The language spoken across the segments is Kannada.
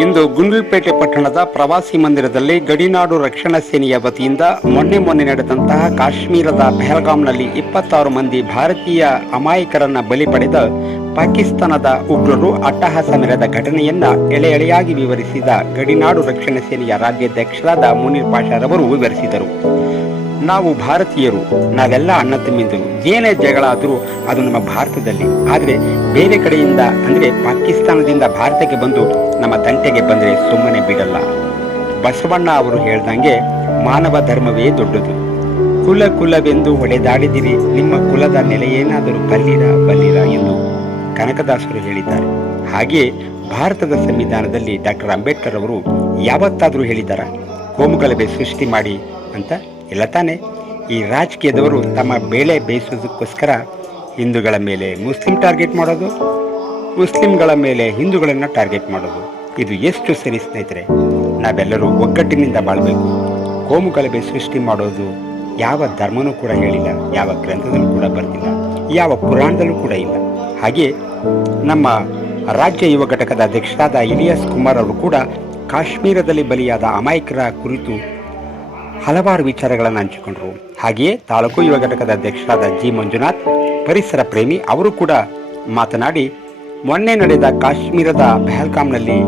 ಇಂದು ಗುಂಡ್ಲುಪೇಟೆ ಪಟ್ಟಣದ ಪ್ರವಾಸಿ ಮಂದಿರದಲ್ಲಿ ಗಡಿನಾಡು ರಕ್ಷಣಾ ಸೇನೆಯ ವತಿಯಿಂದ ಮೊನ್ನೆ ನಡೆದಂತಹ ಕಾಶ್ಮೀರದ ಪಹಲ್ಗಾಮ್ನಲ್ಲಿ 26 ಮಂದಿ ಭಾರತೀಯ ಅಮಾಯಕರನ್ನ ಬಲಿ ಪಡೆದ ಪಾಕಿಸ್ತಾನದ ಉಗ್ರರು ಅಟ್ಟಹಾಸ ಮೆರೆದ ಘಟನೆಯನ್ನ ಎಳೆಯಾಗಿ ವಿವರಿಸಿದ ಗಡಿನಾಡು ರಕ್ಷಣಾ ಸೇನೆಯ ರಾಜ್ಯಾಧ್ಯಕ್ಷರಾದ ಮುನೀರ್ ಪಾಷಾರವರು ವಿವರಿಸಿದರು. ನಾವು ಭಾರತೀಯರು, ನಾವೆಲ್ಲ ಅಣ್ಣ ತಮ್ಮಿಂದರು. ಏನೇ ಜಗಳ ಆದರೂ ಅದು ನಮ್ಮ ಭಾರತದಲ್ಲಿ. ಆದರೆ ಬೇರೆ ಕಡೆಯಿಂದ ಅಂದರೆ ಪಾಕಿಸ್ತಾನದಿಂದ ಭಾರತಕ್ಕೆ ಬಂದು ನಮ್ಮ ತಂಟೆಗೆ ಬಂದರೆ ಸುಮ್ಮನೆ ಬಿಡಲ್ಲ. ಬಸವಣ್ಣ ಅವರು ಹೇಳ್ದಂಗೆ ಮಾನವ ಧರ್ಮವೇ ದೊಡ್ಡದು. ಕುಲವೆಂದು ಹೊಡೆದಾಡಿದಿರಿ, ನಿಮ್ಮ ಕುಲದ ನೆಲೆಯೇನಾದರೂ ಬಲ್ಲಿರ ಎಂದು ಕನಕದಾಸರು ಹೇಳಿದ್ದಾರೆ. ಹಾಗೆಯೇ ಭಾರತದ ಸಂವಿಧಾನದಲ್ಲಿ ಡಾಕ್ಟರ್ ಅಂಬೇಡ್ಕರ್ ಅವರು ಯಾವತ್ತಾದರೂ ಹೇಳಿದ್ದಾರ ಕೋಮುಗಲಭೆ ಸೃಷ್ಟಿ ಮಾಡಿ ಅಂತ? ಇಲ್ಲ ತಾನೆ. ಈ ರಾಜಕೀಯದವರು ತಮ್ಮ ಬೇಳೆ ಬೇಯಿಸೋದಕ್ಕೋಸ್ಕರ ಹಿಂದೂಗಳ ಮೇಲೆ ಮುಸ್ಲಿಂ ಟಾರ್ಗೆಟ್ ಮಾಡೋದು, ಮುಸ್ಲಿಂಗಳ ಮೇಲೆ ಹಿಂದೂಗಳನ್ನು ಟಾರ್ಗೆಟ್ ಮಾಡೋದು, ಇದು ಎಷ್ಟು ಸರಿ ಸ್ನೇಹಿತರೆ? ನಾವೆಲ್ಲರೂ ಒಗ್ಗಟ್ಟಿನಿಂದ ಬಾಳಬೇಕು. ಕೋಮುಗಲಭೆ ಸೃಷ್ಟಿ ಮಾಡೋದು ಯಾವ ಧರ್ಮನೂ ಕೂಡ ಹೇಳಿಲ್ಲ, ಯಾವ ಗ್ರಂಥದಲ್ಲೂ ಕೂಡ ಬರೆದಿಲ್ಲ, ಯಾವ ಪುರಾಣದಲ್ಲೂ ಕೂಡ ಇಲ್ಲ. ಹಾಗೆ ನಮ್ಮ ರಾಜ್ಯ ಯುವ ಘಟಕದ ಅಧ್ಯಕ್ಷರಾದ ಇಲಿಯಾಸ್ ಕುಮಾರ್ ಅವರು ಕೂಡ ಕಾಶ್ಮೀರದಲ್ಲಿ ಬಲಿಯಾದ ಅಮಾಯಕರ ಕುರಿತು ಹಲವಾರು ವಿಚಾರಗಳನ್ನು ಹಂಚಿಕೊಂಡರು. ಹಾಗೆಯೇ ತಾಲೂಕು ಯುವ ಘಟಕದ ಅಧ್ಯಕ್ಷರಾದ ಜಿ ಮಂಜುನಾಥ್, ಪರಿಸರ ಪ್ರೇಮಿ, ಅವರು ಕೂಡ ಮಾತನಾಡಿ ಮೊನ್ನೆ ನಡೆದ ಕಾಶ್ಮೀರದ ಪಹಲ್ಗಾಮ್ನಲ್ಲಿ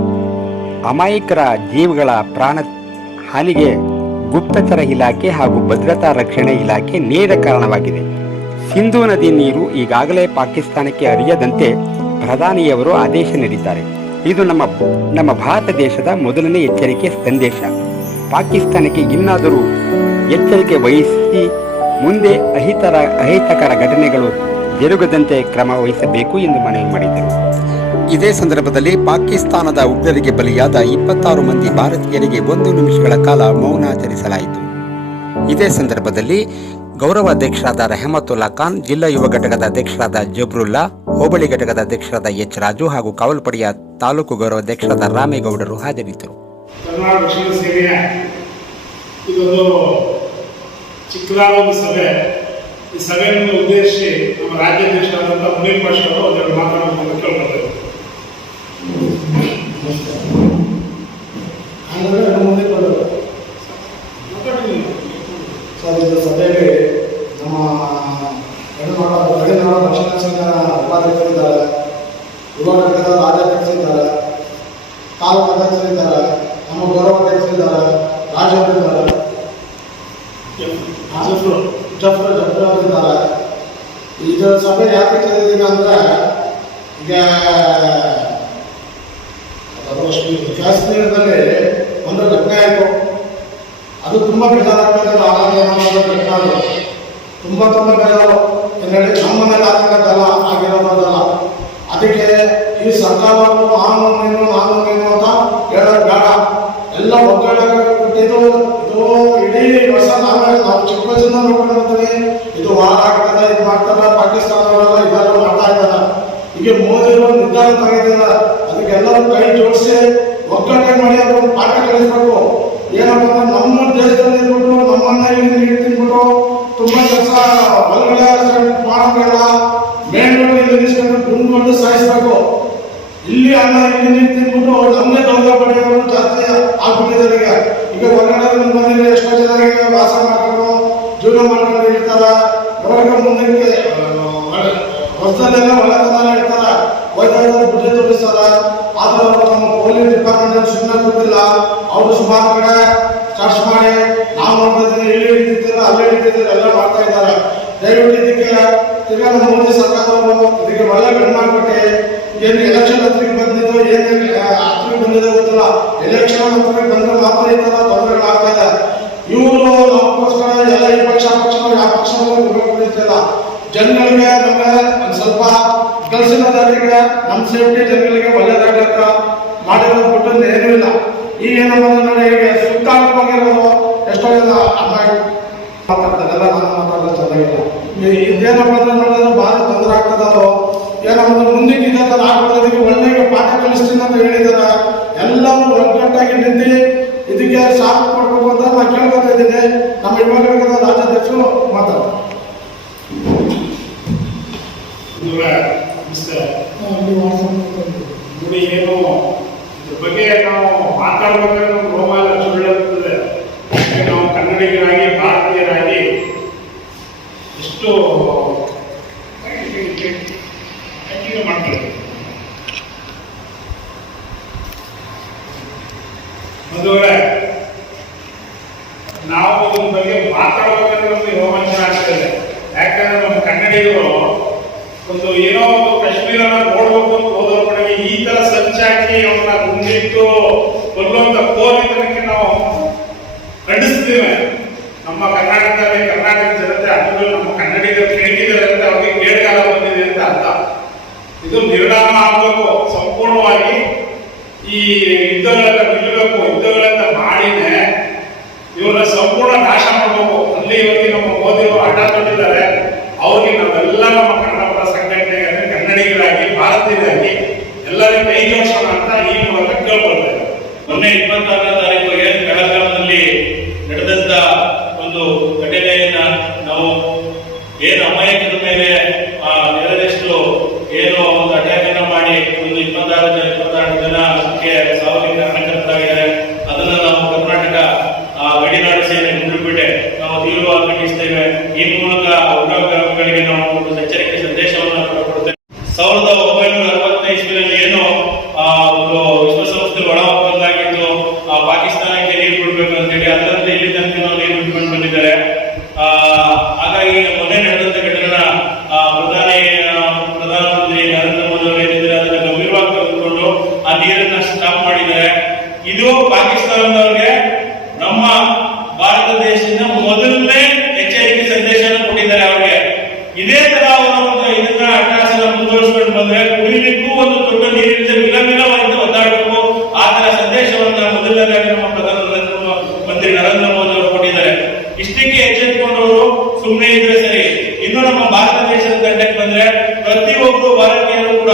ಅಮಾಯಕರ ಜೀವಗಳ ಪ್ರಾಣ ಹಾನಿಗೆ ಗುಪ್ತಚರ ಇಲಾಖೆ ಹಾಗೂ ಭದ್ರತಾ ರಕ್ಷಣೆ ಇಲಾಖೆ ನೇರ ಕಾರಣವಾಗಿದೆ. ಸಿಂಧೂ ನದಿ ನೀರು ಈಗಾಗಲೇ ಪಾಕಿಸ್ತಾನಕ್ಕೆ ಹರಿಯದಂತೆ ಪ್ರಧಾನಿಯವರು ಆದೇಶ ನೀಡಿದ್ದಾರೆ. ಇದು ನಮ್ಮ ಭಾರತ ದೇಶದ ಮೊದಲನೇ ಎಚ್ಚರಿಕೆ ಸಂದೇಶ. ಪಾಕಿಸ್ತಾನಕ್ಕೆ ಇನ್ನಾದರೂ ಎಚ್ಚರಿಕೆ ವಹಿಸಿ ಮುಂದೆ ಅಹಿತಕರ ಘಟನೆಗಳು ಜರುಗದಂತೆ ಕ್ರಮ ವಹಿಸಬೇಕು ಎಂದು ಮನವಿ ಮಾಡಿದರು. ಇದೇ ಸಂದರ್ಭದಲ್ಲಿ ಪಾಕಿಸ್ತಾನದ ಉಗ್ರರಿಗೆ ಬಲಿಯಾದ 26 ಮಂದಿ ಭಾರತೀಯರಿಗೆ 1 ನಿಮಿಷಗಳ ಕಾಲ ಮೌನ ಆಚರಿಸಲಾಯಿತು. ಇದೇ ಸಂದರ್ಭದಲ್ಲಿ ಗೌರವಾಧ್ಯಕ್ಷರಾದ ರೆಹಮತುಲ್ಲಾ ಖಾನ್, ಜಿಲ್ಲಾ ಯುವ ಘಟಕದ ಅಧ್ಯಕ್ಷರಾದ ಜಬ್ರುಲ್ಲಾ, ಹೋಬಳಿ ಘಟಕದ ಅಧ್ಯಕ್ಷರಾದ ಎಚ್ ರಾಜು ಹಾಗೂ ಕಾವಲುಪಡೆಯ ತಾಲೂಕು ಗೌರವಾಧ್ಯಕ್ಷರಾದ ರಾಮೇಗೌಡರು ಹಾಜರಿದ್ದರು. ಕರ್ನಾಟಕ ರಕ್ಷಣಾ ಸೇನೆಯ ಇದೊಂದು ಚಿಕ್ಕದಾದ ಒಂದು ಸಭೆ. ಈ ಸಭೆಯನ್ನು ಉದ್ದೇಶಿಸಿ ನಮ್ಮ ರಾಜ್ಯಾಧ್ಯಕ್ಷರಾದಂಥ ಮುನೀರ್ ಪಾಷಾ ಅವರು ಒಂದೆರಡು ಮಾತನಾಡೋದನ್ನು ಕೇಳ್ಕೊಳ್ತಾರೆ. ಸರ್, ಇದು ಸಭೆಯಲ್ಲಿ ನಮ್ಮ ಗಡಿನಾಡು ರಕ್ಷಣಾ ಸೇನೆಯ ಉಪಾಧ್ಯಕ್ಷರಿದ್ದಾರೆ, ಯುವ ಘಟಕದ ರಾಜ್ಯಾಧ್ಯಕ್ಷರಿದ್ದಾರೆ, ತಾಲೂಕು ಅಧ್ಯಕ್ಷರಿದ್ದಾರೆ, ನಮ್ಮ ಗೌರವಾಧ್ಯಕ್ಷರಿದ್ದಾರೆ, ರಾಜವರಿದ್ದಾರೆ, ಜಫ್ರಿದ್ದಾರೆ. ಇದು ಸಭೆ ಯಾಕೆ ಕರೆದಿದ್ದೀವಿ ಅಂದರೆ, ಈಗ ಕಾಶ್ಮೀರದಲ್ಲಿ ಒಂದು ಘಟನೆ ಆಯಿತು. ಅದು ತುಂಬ ಬೇಜಾರಾಗ್ತದೆ. ಘಟನೆ ತುಂಬ ಬೇಜಾರು. ಹೇಳಿ ನಮ್ಮ ಮೇಲೆ ಆಗ್ತಕ್ಕಂಥಲ್ಲ, ಆಗಿರೋದಲ್ಲ. ಅದಕ್ಕೆ ಈ ಸರ್ಕಾರವನ್ನು ನಾನು ನೀನು ಅಂತ ಹೇಳೋದು ಬೇಡ. ಎಲ್ಲ ಒಗ್ಗಟ್ಟಿದ್ದು ಇದು ಇಡೀ ವರ್ಷ ನಾವು ಚಿಕ್ಕ ವಯಸ್ಸಿಂದ ನೋಡ್ಕೊಂಡು ಬರ್ತೀವಿ. ಇದು ವಾರ ಆಗ್ತದೆ, ಇದು ಮಾಡ್ತಾರೆ, ಪಾಕಿಸ್ತಾನದವರೆಲ್ಲ ಇದೆಲ್ಲ ಮಾಡ್ತಾ ಇದ್ದಾರೆ. ಈಗ ಮೋದಿಗಳು ನಿರ್ಧಾರ ತಗೊಂಡಿಲ್ಲ. ಅದಕ್ಕೆಲ್ಲರೂ ಕೈ ಜೋಡಿಸಿ ಒಗ್ಗಟ್ಟೆ ಮಾಡಿ ಅದನ್ನು ಪಾಠ ಕಲಿಸ್ಬೇಕು. ಏನಪ್ಪ ಅಂದ್ರೆ ನಮ್ಮ ದೇಶದಲ್ಲಿ ಇದ್ಬಿಟ್ಟು ನಮ್ಮನ್ನ ಇಲ್ಲಿ ತಿನ್ಬಿಟ್ಟು ತುಂಬ ಕೆಲಸ ಹೊಲಗಡೆ ಮಾಡೋಂಗಿಲ್ಲ. ಮೇಲ್ಗಡೆ ಇಲ್ಲಿ ನಿಲ್ಸ್ಕೊಂಡು ಗುಂಡ್ಕೊಂಡು ಸಾಯಿಸ್ಬೇಕು. ಇಲ್ಲಿ ಅನ್ನ ಇಲ್ಲಿ ನೀರು ತಿನ್ಬಿಟ್ಟು ನಮ್ಮದೇ ದೌರ್ಯ ಪಡೆಯೋರು ಜಾಸ್ತಿ ಆಗ್ಬಿಟ್ಟಿದ್ದಾರೆ. ಈಗ ಹೊರಗಡೆ ಬಂದಿದ್ರೆ ಎಷ್ಟೋ ಜನ ವಾಸ ಮಾಡ್ಕೊಂಡು ಜೀವನ ಮಾಡ್ಕೊಂಡು ಇರ್ತಾರ. ಹೊರಗಡೆ ಮುಂದಕ್ಕೆ ಹೊಸದಲ್ಲೆಲ್ಲ ಒಳ್ಳೆತನ ಇರ್ತಾರ. ವೈದ್ಯರು ಬುದ್ಧಿ ತೋರಿಸ್ತಾರ. ಆದ್ರೆ ನಮ್ಮ ಪೊಲೀಸ್ ಡಿಪಾರ್ಟ್ಮೆಂಟ್ ಸುಮ್ಮನೆ ಗೊತ್ತಿಲ್ಲ. ಅವರು ಸುಮಾರು ಕಡೆ ಸರ್ಚ್ ಮಾಡಿ ನಾವು ನೋಡ್ತಿದ್ದೀವಿ, ಇಲ್ಲಿ ಹಿಡಿತಿದ್ದೀರ, ಅಲ್ಲೇ ಹಿಡಿತಿದ್ದೀರ, ಎಲ್ಲ ಮಾಡ್ತಾ ಇದ್ದಾರೆ. ದಯವಿಟ್ಟು ಇದಕ್ಕೆ ತಿರ್ಗಾ ಮೋದಿ ಸರ್ಕಾರವನ್ನು ಇದಕ್ಕೆ ಒಳ್ಳೆ ಗಂಡು ಮಾಡಿಬಿಟ್ಟು ಏನು ಎಲೆಕ್ಷನ್ ಹತ್ತಿರಕ್ಕೆ ಬಂದಿದ್ದು, ಏನು ಹತ್ತಿರಕ್ಕೆ ಬಂದಿದೆ ಗೊತ್ತಿಲ್ಲ. ಎಲೆಕ್ಷನ್ ಹತ್ತಿರಕ್ಕೆ ಬಂದ್ರೆ ಮಾತ್ರ ಈ ಥರ ತೊಂದರೆಗಳಾಗ್ತಾ ಇದೆ. ಇವರು ನಮಗೋಸ್ಕರ ಎಲ್ಲ ಈ ಪಕ್ಷ ಯಾವ ಪಕ್ಷವನ್ನು ಉಪಯೋಗಿಸ್ತಿಲ್ಲ. ಜನಗಳಿಗೆ ನಮಗೆ ಒಂದು ಸ್ವಲ್ಪ ಕೆಲಸದ ದಾರಿಗೆ ನಮ್ಮ ಸೇಫ್ಟಿ ಜನಗಳಿಗೆ ಒಳ್ಳೆದಾಗಕ್ಕ ಮಾಡಿರೋದು ಬಿಟ್ಟು ಏನೂ ಇಲ್ಲ. ಈಗ ಏನಪ್ಪ ನೋಡಿ, ಈಗ ಸುತ್ತಾಡ್ಕೊಂಡಿರೋದು ಎಷ್ಟೋ ಜನ ಮಾತಾಡ್ತಾರೆಲ್ಲ, ನಾನು ಮಾತಾಡೋದು ಚೆನ್ನಾಗಿಲ್ಲ. ಇದೇನಪ್ಪ ಅಂದ್ರೆ ನೋಡಿದ್ರೆ ಭಾಳ ತೊಂದರೆ ಆಗ್ತದೋ ಏನಪ್ಪ ಮುಂದಕ್ಕೆ ಇದೇ ಥರ ಆಗ್ಬಿಡೋದಕ್ಕೆ ಒಳ್ಳೆಯ ಪಾಠ ಕಲಿಸ್ತೀನಿ ಅಂತ ಹೇಳಿದಾರೆ. ಎಲ್ಲರೂ ಒಗ್ಗಟ್ಟಾಗಿ ನಿಂತು ಇದಕ್ಕೆ ಸಾಥ್ ಕೊಡ್ಬೇಕು ಅಂತ ನಾನು ಕೇಳ್ಕೊತಾ ಇದ್ದೀನಿ. ನಮ್ಮ ಯುವ ಘಟಕದ ರಾಜ್ಯಾಧ್ಯಕ್ಷರು ಮಾತಾಡ್ತಾರೆ. ನೋಡಿ, ಏನು ಇದ್ರ ಬಗ್ಗೆ ನಾವು ಮಾತಾಡ್ಬೇಕಾದ್ರೆ ನಮ್ಮ ರೋಮ ಎಲ್ಲ ಸುಳ್ಳಾಗ್ತದೆ. ನಾವು ಕನ್ನಡಿಗರಾಗಿ ಭಾರತೀಯರಾಗಿ ಎಷ್ಟು ಕಂಟಿನ್ಯೂ ಮಾಡ್ತೀವಿ. ಮದುವೆ ನಾವು ಅದ್ರ ಬಗ್ಗೆ ಮಾತಾಡ್ಬೇಕಾದ್ರೆ ನಮಗೆ ರೋಮಾಂಚನ ಆಗ್ತದೆ. ಯಾಕಂದ್ರೆ ನಮ್ಮ ಕನ್ನಡಿಗರು ಒಂದು ಏನೋ ಒಂದು ಕಾಶ್ಮೀರನ ನೋಡ್ಬೇಕು ಅಂತ ಹೋದವ್ರ ಕಡೆಗೆ ಈ ತರ ಸಂಚಾಕಿ ಅವನ್ನ ಗುಂಡಿಟ್ಟು ಕೊಲ್ಲುವಂತ ಕೋರಿತನಕ್ಕೆ ನಾವು ಖಂಡಿಸ್ತೀವಿ. ನಮ್ಮ ಕರ್ನಾಟಕದಲ್ಲಿ ಕರ್ನಾಟಕ ಜನತೆ ಅದರಲ್ಲೂ ನಮ್ಮ ಕನ್ನಡಿಗರು ಕೇಳಿದ್ದಾರೆ ಅಂತ ಅವ್ರಿಗೆ ಕೇಳಗಾಲ ಬಂದಿದೆ ಅಂತ ಅರ್ಥ. ಇದು ನಿರ್ಣಾಮ ಆಗಬೇಕು ಸಂಪೂರ್ಣವಾಗಿ. ಈ ಯುದ್ಧಗಳೆಲ್ಲ ನಿಲ್ಲಬೇಕು. ಯುದ್ಧಗಳೆಲ್ಲ ಮಾಡಿನೇ ಇವ್ರನ್ನ ಸಂಪೂರ್ಣ ನಾಶ ಮಾಡಬೇಕು. ಅಲ್ಲಿ ಇವತ್ತು ನಮ್ಮ ಮೋದಿಯವರು ಅಡ್ಡ ತೊಟ್ಟಿದ್ದಾರೆ. ಅವ್ರಿಗೆ ನಾವೆಲ್ಲ ನಮ್ಮ ಕನ್ನಡ ಪರ ಸಂಘಟನೆಗೆ ಕನ್ನಡಿಗರಾಗಿ ಭಾರತೀಯರಾಗಿ ಎಲ್ಲರಿಗೂ ಕೈ ಜೋಡಿಸೋಣ ಅಂತ ಈ ಮೂಲಕ ಕೇಳ್ಕೊಳ್ತೇವೆ. ಮೊನ್ನೆ 26ನೇ ತಾರೀಕು ಬೆಳಗಾವಿಯಲ್ಲಿ ನಡೆದಂತ ಒಂದು ಘಟನೆಯನ್ನ ನಾವು ಅಮಾಯಕರ ಮೇಲೆ ನೆರೆದಷ್ಟು ಏನು ಒಂದು ಅಟ್ಯಾಕ್ ಅನ್ನ ಮಾಡಿ ಒಂದು 26 ಜನಕ್ಕೆ ಸಾವಿಗೆ ಕಾರಣಕರ್ತರಾಗಿದ್ದಾರೆ. ಅದನ್ನ ನಾವು ಕರ್ನಾಟಕ ಗಡಿನಾಡು ಸೇನೆ ಮುಂದಿಟ್ಬಿಟ್ಟೆ ನಾವು ತೀವ್ರವಾಗಿ ಖಂಡಿಸ್ತೇವೆ. ಈ ಮೂಲಕ ಉಗ್ರಗಾಮಿಗಳಿಗೆ ನಾವು ಒಂದು ಎಚ್ಚರಿಕೆ ಸಂದೇಶವನ್ನು ಕೊಡ್ತೇವೆ. 1960ನೇ ಇಸ್ವಿಯಲ್ಲಿ ಏನು ಒಂದು ವಿಶ್ವಸಂಸ್ಥೆ ಒಳ ಒಪ್ಪಂದಾಗಿದ್ದು ಪಾಕಿಸ್ತಾನಕ್ಕೆ ನೀರು ಬಿಡಬೇಕು ಅಂತೇಳಿ ಅದರಂತೆ ಇಲ್ಲಿ ತನಕ ನಾವು ನೀರು ಬಿಟ್ಕೊಂಡು ಬಂದಿದ್ದಾರೆ. ಹಾಗಾಗಿ ಮೊನ್ನೆ ನಡೆದಂತ ಘಟನೆನ ಪ್ರಧಾನಮಂತ್ರಿ ನರೇಂದ್ರ ಮೋದಿ ಅವರು ಏನಿದ್ದಾರೆ ಅದನ್ನ ಗಂಭೀರವಾಗಿ ತೆಗೆದುಕೊಂಡು ಆ ನೀರನ್ನ ಸ್ಟಾಪ್ ಮಾಡಿದ್ದಾರೆ. ಇದು ಪಾಕಿಸ್ತಾನದವರಿಗೆ ನಮ್ಮ ಭಾರತ ದೇಶದಿಂದ ಮೊದಲನೇ ಎಚ್ಚರಿಕೆ ಸಂದೇಶನ ಕೊಟ್ಟಿದ್ದಾರೆ. ಅವರಿಗೆ ಇದೇ ತರ ಅವರು ಇದನ್ನ ಅಟ್ಟಾಸನ ಮುಂದುವರಿಸಿಕೊಂಡು ಬಂದ್ರೆ ಕುಡಿಲಿಕ್ಕೂ ಒಂದು ದೊಡ್ಡ ನೀರಿಲ್ಲದೆ ವಿಲವಿಲವಾಗಿ ಒದ್ದಾಡಬೇಕು. ಆ ತರ ಸಂದೇಶವನ್ನ ಮೊದಲನೇದಾಗಿ ನಮ್ಮ ಪ್ರಧಾನಮಂತ್ರಿ ನರೇಂದ್ರ ಮೋದಿ ಅವರು ಕೊಟ್ಟಿದ್ದಾರೆ. ಇಷ್ಟಕ್ಕೆ ಎಚ್ಚೆತ್ತುಕೊಂಡವರು ಸುಮ್ಮನೆ ಇದ್ರೆ ಸರಿ. ಇನ್ನು ನಮ್ಮ ಭಾರತ ದೇಶದ ತಂಡಕ್ಕೆ ಬಂದ್ರೆ ಪ್ರತಿಯೊಬ್ಬರು ಭಾರತೀಯರು ಕೂಡ